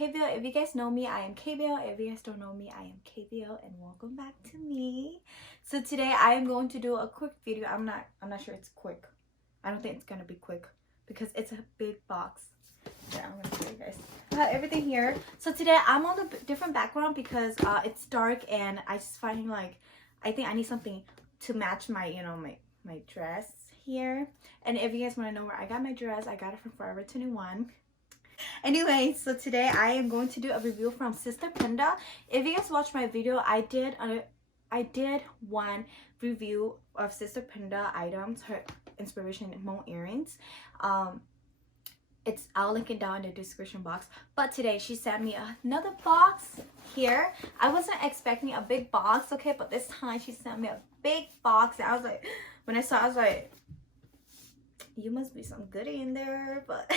KBL. If you guys know me, I am KBL. If you guys don't know me, I am KBL, and welcome back to me. So today I am going to do a quick video. I'm not sure it's quick. I don't think it's gonna be quick because it's a big box. Yeah, I'm gonna show you guys. I have everything here. So today I'm on a different background because it's dark and I just find like I think I need something to match my my dress here. And if you guys want to know where I got my dress, I got it from Forever 21. Anyway, so today I am going to do a review from Sisterspanda. If you guys watched my video, I did one review of Sisterspanda items, her inspiration Hmong earrings. I'll link it down in the description box. But today she sent me another box here. I wasn't expecting a big box, okay, but this time she sent me a big box, and I was like, when I saw it, I was like, you must be some goodie in there. But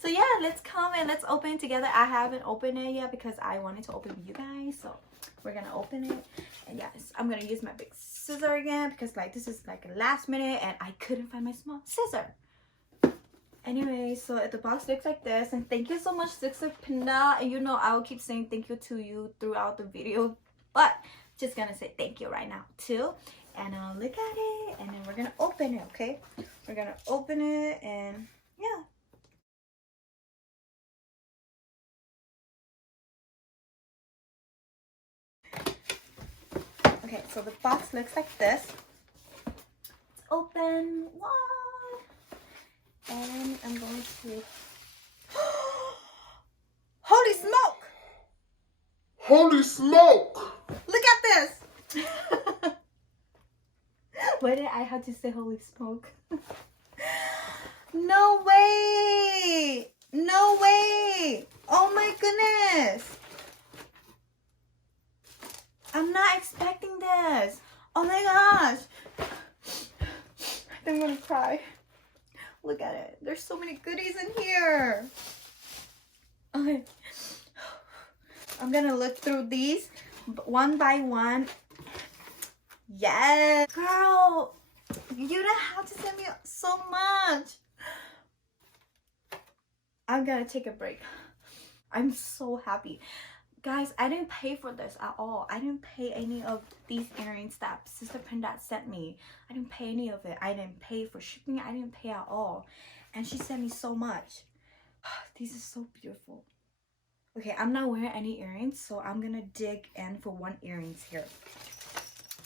so yeah, let's come and let's open it together. I haven't opened it yet because I wanted to open with you guys, so we're gonna open it. And yes, I'm gonna use my big scissor again because like this is like a last minute and I couldn't find my small scissor. Anyway, so the box looks like this, and thank you so much, Sisterspanda. And you know I will keep saying thank you to you throughout the video, but just gonna say thank you right now too. And I'll look at it and then we're gonna open it. Okay, we're gonna open it, and yeah. Okay, so the box looks like this. It's open. Wow. And I'm going to holy smoke! Holy smoke! Look at this! Why did I have to say holy smoke? No way! No way! Oh my goodness! I'm not expecting this. Oh my gosh! I think I'm gonna cry. Look at it. There's so many goodies in here. Okay. I'm gonna look through these one by one. Yes. Girl, you don't have to send me so much. I'm gonna take a break. I'm so happy. Guys, I didn't pay for this at all. I didn't pay any of these earrings that Sisterspanda sent me. I didn't pay any of it. I didn't pay for shipping. I didn't pay at all. And she sent me so much. These are so beautiful. Okay, I'm not wearing any earrings, so I'm gonna dig in for one earrings here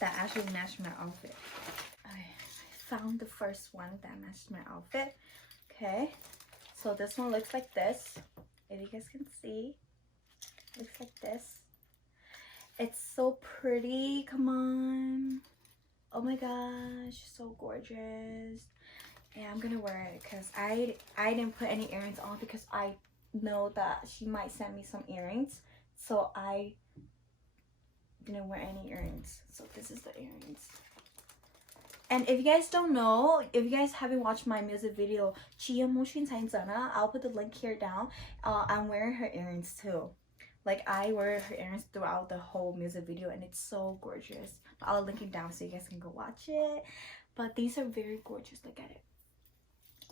that actually matched my outfit. I found the first one that matched my outfit. Okay, so this one looks like this. If you guys can see. Looks like this. It's so pretty. Come on. Oh my gosh, so gorgeous. And I'm gonna wear it because I didn't put any earrings on because I know that she might send me some earrings, so I didn't wear any earrings. So this is the earrings. And if you guys don't know, if you guys haven't watched my music video I'll put the link here down. I'm wearing her earrings too. Like, I wear her earrings throughout the whole music video, and it's so gorgeous. But I'll link it down so you guys can go watch it. But these are very gorgeous. Look at it.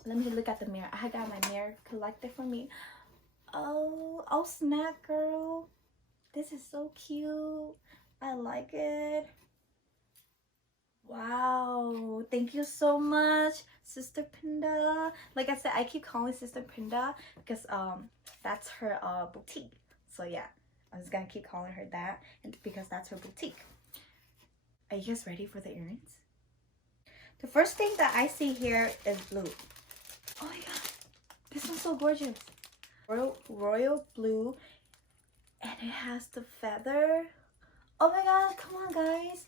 Let me look at the mirror. I got my mirror collected for me. Oh snap, girl. This is so cute. I like it. Wow. Thank you so much, Sisterspanda. Like I said, I keep calling Sisterspanda because that's her boutique. So yeah, I'm just gonna keep calling her that, and because that's her boutique. Are you guys ready for the earrings? The first thing that I see here is blue. Oh my god, this one's so gorgeous. Royal blue, and it has the feather. Oh my god, come on guys.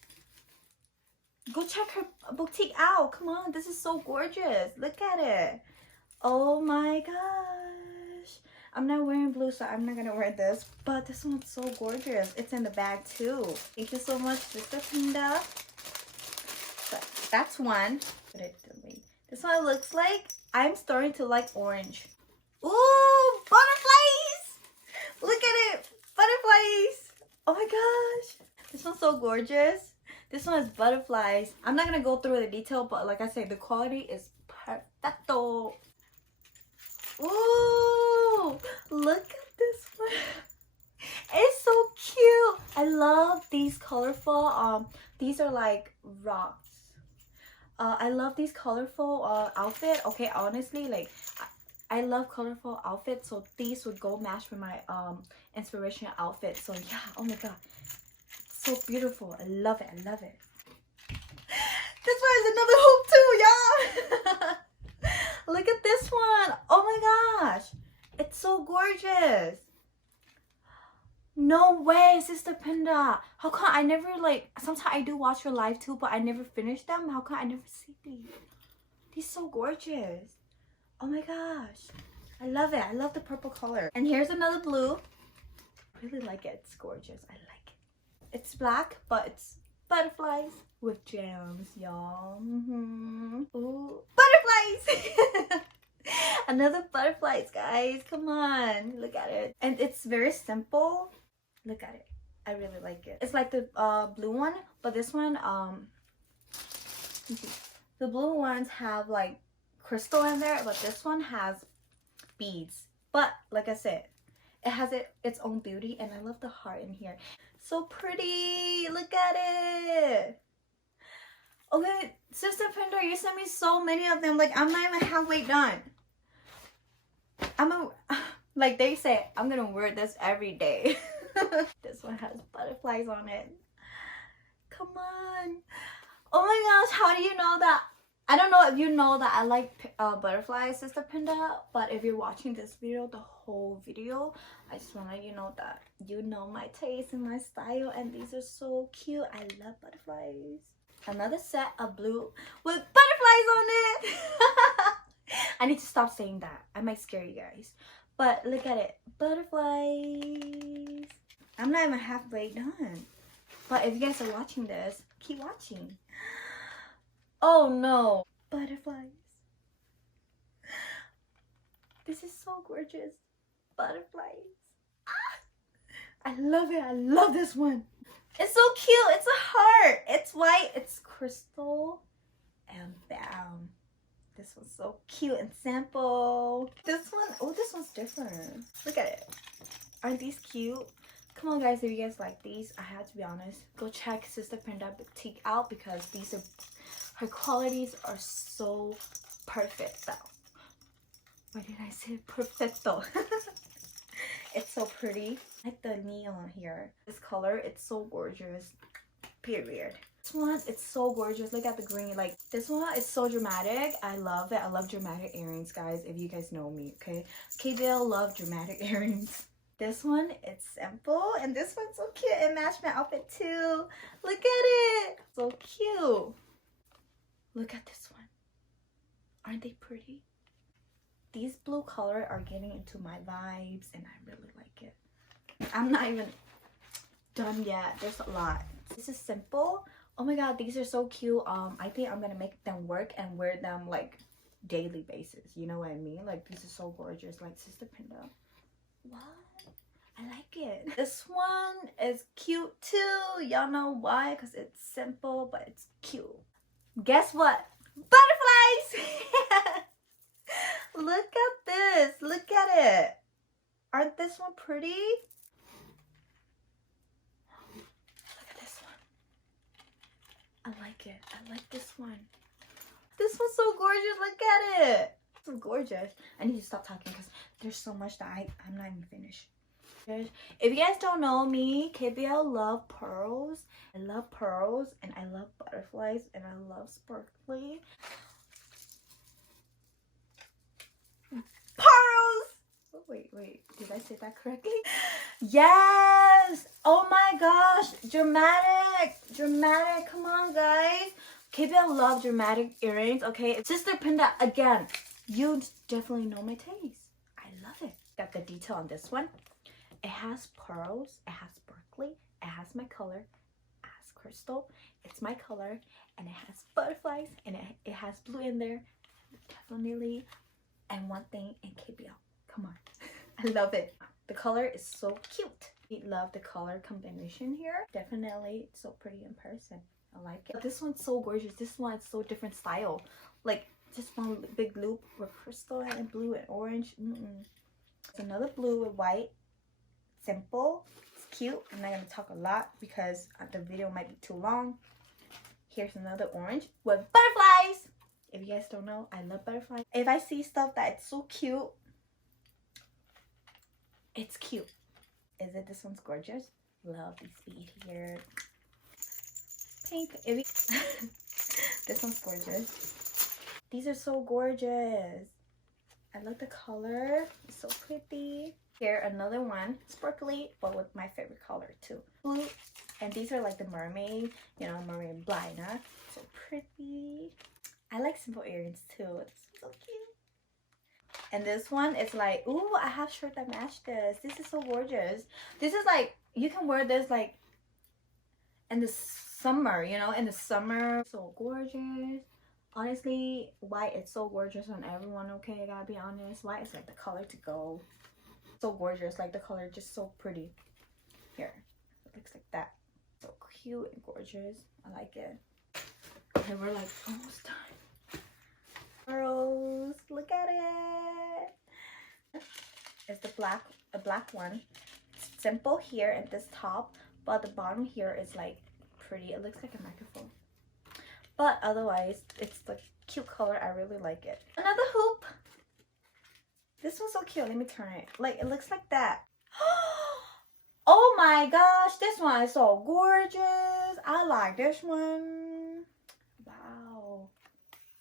Go check her boutique out. Come on, this is so gorgeous. Look at it. Oh my gosh. I'm not wearing blue, so I'm not gonna wear this, but this one's so gorgeous. It's in the bag too. Thank you so much, Sisterspanda. But that's one. This one looks like, I'm starting to like orange. Ooh, butterflies! Look at it, butterflies! Oh my gosh, this one's so gorgeous. This one has butterflies. I'm not gonna go through the detail, but like I said, the quality is perfecto. Ooh, look at This one. It's so cute. I love these colorful, these are like rocks. I love these colorful outfit. Okay, honestly, like I love colorful outfits, so these would go match with my inspiration outfit. So yeah, oh my god, so beautiful. I love it. I love it. This one is another hoop too, y'all. Look at this one. Oh my gosh, it's so gorgeous. No way, Sisterspanda. How come I never, like, sometimes I do watch your live too, but I never finish them? How come I never see these? These so gorgeous. Oh my gosh. I love it. I love the purple color. And here's another blue. I really like it. It's gorgeous. I like it. It's black, but it's butterflies with gems, y'all. Ooh, butterflies! Another butterflies, guys. Come on. Look at it. And it's very simple. Look at it. I really like it. It's like the blue one, but this one, the blue ones have like crystal in there, but this one has beads. But like I said, it has its own beauty, and I love the heart in here. So pretty. Look at it. Okay, Sisterspanda, you sent me so many of them. Like, I'm not even halfway done. Like they say, I'm gonna wear this every day. This one has butterflies on it. Come on. Oh my gosh, how do you know that? I don't know if you know that I like butterflies, Sisterspanda, but if you're watching this video, the whole video, I just want to let you know that you know my taste and my style, and these are so cute. I love butterflies. Another set of blue with butterflies on it. I need to stop saying that. I might scare you guys. But look at it. Butterflies. I'm not even halfway done. But if you guys are watching this, keep watching. Oh no. Butterflies. This is so gorgeous. Butterflies. Ah! I love it. I love this one. It's so cute. It's a heart. It's white. It's crystal. And bam. This one's so cute and simple. This one, oh, this one's different. Look at it. Aren't these cute? Come on, guys, if you guys like these, I have to be honest, go check Sisterspanda Btq out, because these are, her qualities are so perfect. Why did I say perfecto? It's so pretty. I like the neon here. This color, it's so gorgeous. Period. This one, it's so gorgeous. Look at the green. Like, this one, it's so dramatic. I love it. I love dramatic earrings, guys, if you guys know me, okay? KBL love dramatic earrings. This one, it's simple, and this one's so cute. It matched my outfit too. Look at it. So cute. Look at this one. Aren't they pretty? These blue color are getting into my vibes, and I really like it. I'm not even done yet. There's a lot. This is simple. Oh my god, these are so cute. I think I'm gonna make them work and wear them like daily basis. You know what I mean? Like, these are so gorgeous. Like, Sisterspanda. What? I like it. This one is cute too. Y'all know why? Because it's simple, but it's cute. Guess what? Butterflies! Look at this. Look at it. Aren't this one pretty? Look at this one. I like it. I like this one. This one's so gorgeous. Look at it. It's so gorgeous. I need to stop talking because there's so much that I'm not even finished. If you guys don't know me, KBL love pearls. I love pearls, and I love butterflies, and I love sparkly pearls. Oh, wait, did I say that correctly? Yes. Oh my gosh, dramatic. Come on, guys. KBL love dramatic earrings. Okay, Sisterspanda, again, you definitely know my taste. I love it. Got the detail on this one. It has pearls, it has sparkly, it has my color, it has crystal, it's my color, and it has butterflies, and it has blue in there. Definitely. And one thing in KBL. Come on. I love it. The color is so cute. We love the color combination here. Definitely so pretty in person. I like it. But this one's so gorgeous. This one is so different style. Like, just one big loop with crystal and blue and orange. It's another blue with white. simple. It's cute. I'm not gonna talk a lot because the video might be too long. Here's another orange with butterflies. If you guys don't know, I love butterflies. If I see stuff that's so cute, it's cute. Is it? This one's gorgeous. Love these feet here. Pink. This one's gorgeous. These are so gorgeous. I like the color. It's so pretty. Here, another one. Sparkly, but with my favorite color too. Blue. And these are like the mermaid, you know, mermaid blind. So pretty. I like simple earrings too. It's so cute. And this one is like, ooh, I have shirt that match this. This is so gorgeous. This is like, you can wear this like in the summer, you know, in the summer. So gorgeous. Honestly, white is so gorgeous on everyone, okay? I gotta be honest. White is like the color to go. So gorgeous. Like the color just so pretty. Here. It looks like that. So cute and gorgeous. I like it. And we're like almost done. Girls, look at it. It's the a black one. It's simple here at this top, but the bottom here is like pretty. It looks like a microphone. But otherwise, it's the cute color. I really like it. Another hoop. This one's so cute. Let me turn it. Like, it looks like that. Oh my gosh. This one is so gorgeous. I like this one. Wow.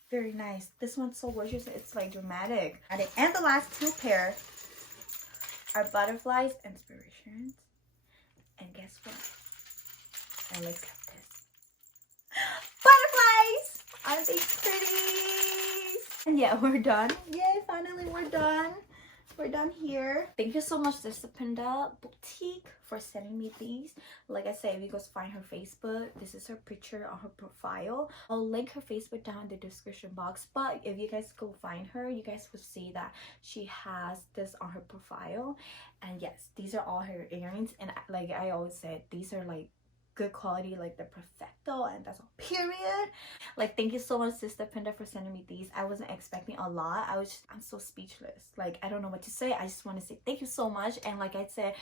Very nice. This one's so gorgeous. It's like dramatic. And the last two pair are butterflies inspirations. And guess what? It looks like this. Butterflies! Aren't they pretty? And yeah, we're done. Yay, finally we're done. We're done here. Thank you so much, Sisterspanda Btq, for sending me these. Like I said, if you guys find her Facebook, this is her picture on her profile. I'll link her Facebook down in the description box. But if you guys go find her, you guys will see that she has this on her profile. And yes, these are all her earrings. And like I always said, these are like good quality, like the perfecto, and that's all, period. Like, thank you so much, Sisterspanda, for sending me these. I wasn't expecting a lot. I'm so speechless. Like, I don't know what to say. I just want to say thank you so much. And like I said,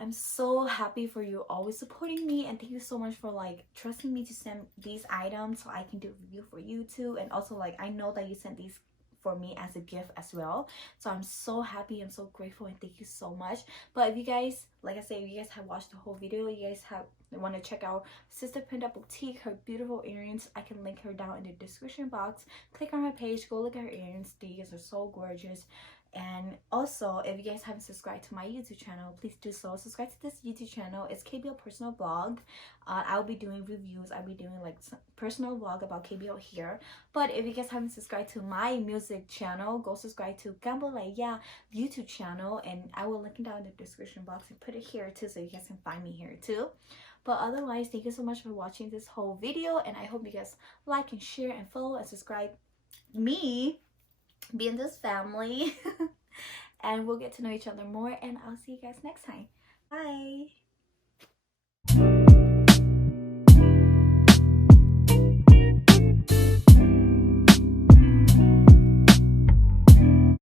I'm so happy for you always supporting me, and thank you so much for like trusting me to send these items so I can do a review for you too. And also, like, I know that you sent these for me as a gift as well, so I'm so happy and so grateful, and thank you so much. But if you guys, like I said, if you guys have watched the whole video, you guys want to check out Sisterspanda Btq, her beautiful earrings, I can link her down in the description box. Click on her page, go look at her earrings. These are so gorgeous. And also, if you guys haven't subscribed to my YouTube channel, please do so. Subscribe to this YouTube channel. It's KBL personal blog. I'll be doing reviews. I'll be doing like some personal vlog about KBL here. But if you guys haven't subscribed to my music channel, go subscribe to Gambaleya YouTube channel, and I will link it down in the description box and put it here too, so you guys can find me here too. But otherwise, thank you so much for watching this whole video, and I hope you guys like and share and follow and subscribe me, be in this family. And we'll get to know each other more, and I'll see you guys next time. Bye.